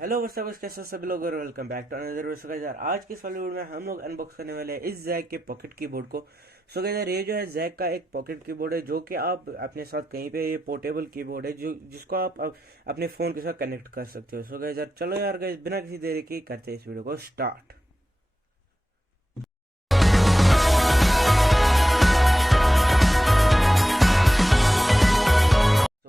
Hello what's up कैसे सभी लोग और welcome back to another video. So guys यार आज की इस वाले वीडियो में हम लोग अनबॉक्स करने वाले हैं इस जैक के पॉकेट कीबोर्ड को। सो गाइस यार ये जो है जैक का एक पॉकेट कीबोर्ड है जो कि आप अपने साथ कहीं पे, ये पोर्टेबल कीबोर्ड है जो जिसको आप अपने फ़ोन के साथ कनेक्ट कर सकते हो। सो गाइस यार चलो यार गाइस बिना किसी देरी के करते हैं इस वीडियो को स्टार्ट।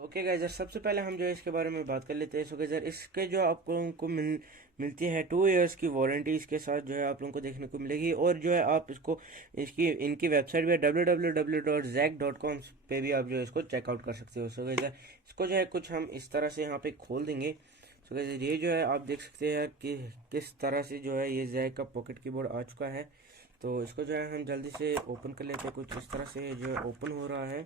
ओके गाइस यार सबसे पहले हम जो है इसके बारे में बात कर लेते हैं। सो गाइस यार इसके जो आप लोगों को मिलती है 2 इयर्स की वारंटी इसके साथ जो है आप लोगों को देखने को मिलेगी। और जो है आप इसको इसकी इनकी वेबसाइट भी है www.zack.com पे भी आप जो है इसको चेकआउट कर सकते हो। सो गाइस यार इसको जो है कुछ हम इस तरह से यहाँ पे खोल देंगे। सो गाइस ये जो है आप देख सकते हैं कि किस तरह से जो है ये जैक का पॉकेट कीबोर्ड आ चुका है। तो इसको जो है हम जल्दी से ओपन कर लेते हैं। कुछ इस तरह से जो है ओपन हो रहा है।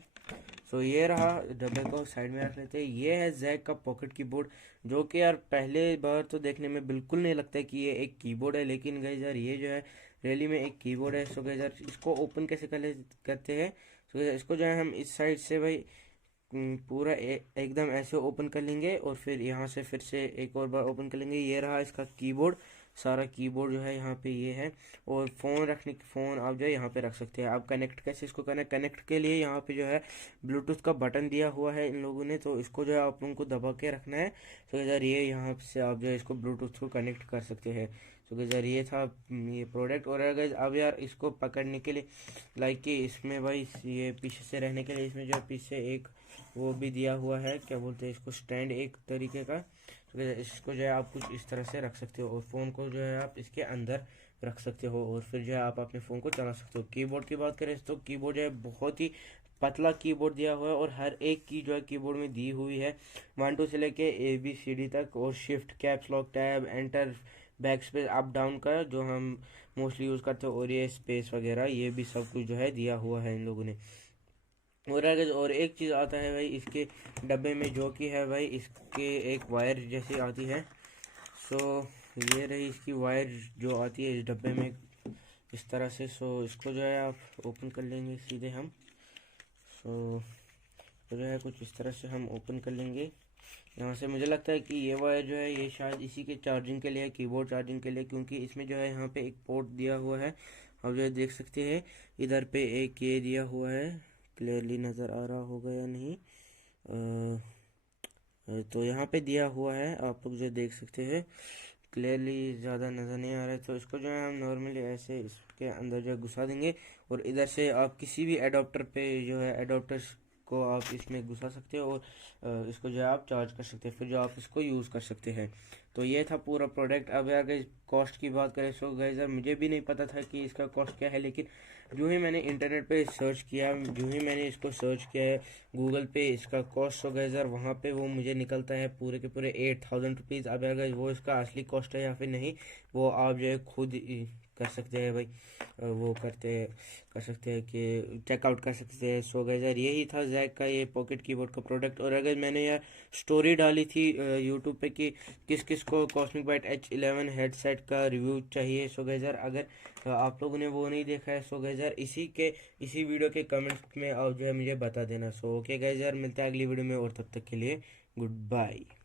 सो ये रहा, डब्बे को साइड में रख लेते हैं। ये है जैक का पॉकेट कीबोर्ड जो कि यार पहले बार तो देखने में बिल्कुल नहीं लगता है कि ये एक कीबोर्ड है, लेकिन गाइस यार ये जो है रियली में एक कीबोर्ड है। सो गाइस यार इसको ओपन कैसे करते हैं। सो गाइस इसको जो है हम इस साइड से भाई पूरा एकदम ऐसे ओपन कर लेंगे और फिर यहाँ से फिर से एक और बार ओपन कर लेंगे। ये रहा इसका कीबोर्ड, सारा कीबोर्ड जो है यहाँ पे ये है। और फ़ोन आप जो है यहाँ पे रख सकते हैं। आप कनेक्ट कैसे इसको करना है, कनेक्ट के लिए यहाँ पे जो है ब्लूटूथ का बटन दिया हुआ है इन लोगों ने, तो इसको जो है आप लोगों को दबा के रखना है। तो इधर ये यहाँ से आप जो है इसको ब्लूटूथ को कनेक्ट कर सकते हैं। तो इधर ये था ये प्रोडक्ट। और अगर अब यार इसको पकड़ने के लिए लाइक कि इसमें भाई ये पीछे से रहने के लिए इसमें जो है पीछे एक वो भी दिया हुआ है, क्या बोलते हैं इसको, स्टैंड एक तरीके का। तो इसको जो है आप कुछ इस तरह से रख सकते हो और फ़ोन को जो है आप इसके अंदर रख सकते हो और फिर जो है आप अपने फ़ोन को चला सकते हो। कीबोर्ड की बात करें तो कीबोर्ड जो है बहुत ही पतला कीबोर्ड दिया हुआ है और हर एक की जो है कीबोर्ड में दी हुई है 1 2 से लेके ABCD तक। और shift, caps lock, tab, enter, back space, up down का जो हम मोस्टली यूज़ करते हो, और ये स्पेस वगैरह ये भी सब कुछ जो है दिया हुआ है इन लोगों ने। और अगर और एक चीज़ आता है भाई इसके डब्बे में जो कि है भाई इसके एक वायर जैसी आती है। सो ये रही इसकी वायर जो आती है इस डब्बे में इस तरह से। सो इसको जो है आप ओपन कर लेंगे सीधे हम। सो जो है कुछ इस तरह से हम ओपन कर लेंगे यहाँ से। मुझे लगता है कि ये वायर जो है ये शायद इसी के चार्जिंग के लिए है, कीबोर्ड चार्जिंग के लिए, क्योंकि इसमें जो है यहाँ पे एक पोर्ट दिया हुआ है। आप जो है देख सकते हैं इधर पे एक ये दिया हुआ है, क्लियरली नज़र आ रहा होगा या नहीं। तो यहाँ पे दिया हुआ है, आप लोग जो देख सकते हैं क्लियरली ज़्यादा नज़र नहीं आ रहा है। तो इसको जो है हम नॉर्मली ऐसे इसके अंदर जो है घुसा देंगे और इधर से आप किसी भी एडाप्टर पे जो है एडाप्टर को आप इसमें घुसा सकते हो और इसको जो है आप चार्ज कर सकते हैं, फिर जो आप इसको यूज़ कर सकते हैं। तो ये था पूरा प्रोडक्ट। अब यार गाइस कॉस्ट की बात करें सो गाइस यार मुझे भी नहीं पता था कि इसका कॉस्ट क्या है, लेकिन जो ही मैंने इंटरनेट पे सर्च किया, जो ही मैंने इसको सर्च किया है गूगल पे इसका कॉस्ट, सो गाइस यार वहाँ पे वो मुझे निकलता है पूरे के पूरे 8,000 रुपीज़। अब यार गाइस वो इसका असली कॉस्ट है या फिर नहीं वो आप जो है खुद ही कर सकते हैं भाई। वो कर सकते हैं कि चेकआउट कर सकते हैं। सो गाइस यार यही था जैक का ये पॉकेट कीबोर्ड का प्रोडक्ट। और अगर मैंने यार स्टोरी डाली थी यूट्यूब पे कि किस किस को कॉस्मिक बाइट H11 हेडसेट का रिव्यू चाहिए। सो गाइस यार अगर आप लोगों ने वो नहीं देखा है सो गाइस यार इसी वीडियो के कमेंट्स में आप जो है मुझे बता देना। सो ओके गाइस यार मिलते हैं अगली वीडियो में और तब तक के लिए गुड बाय।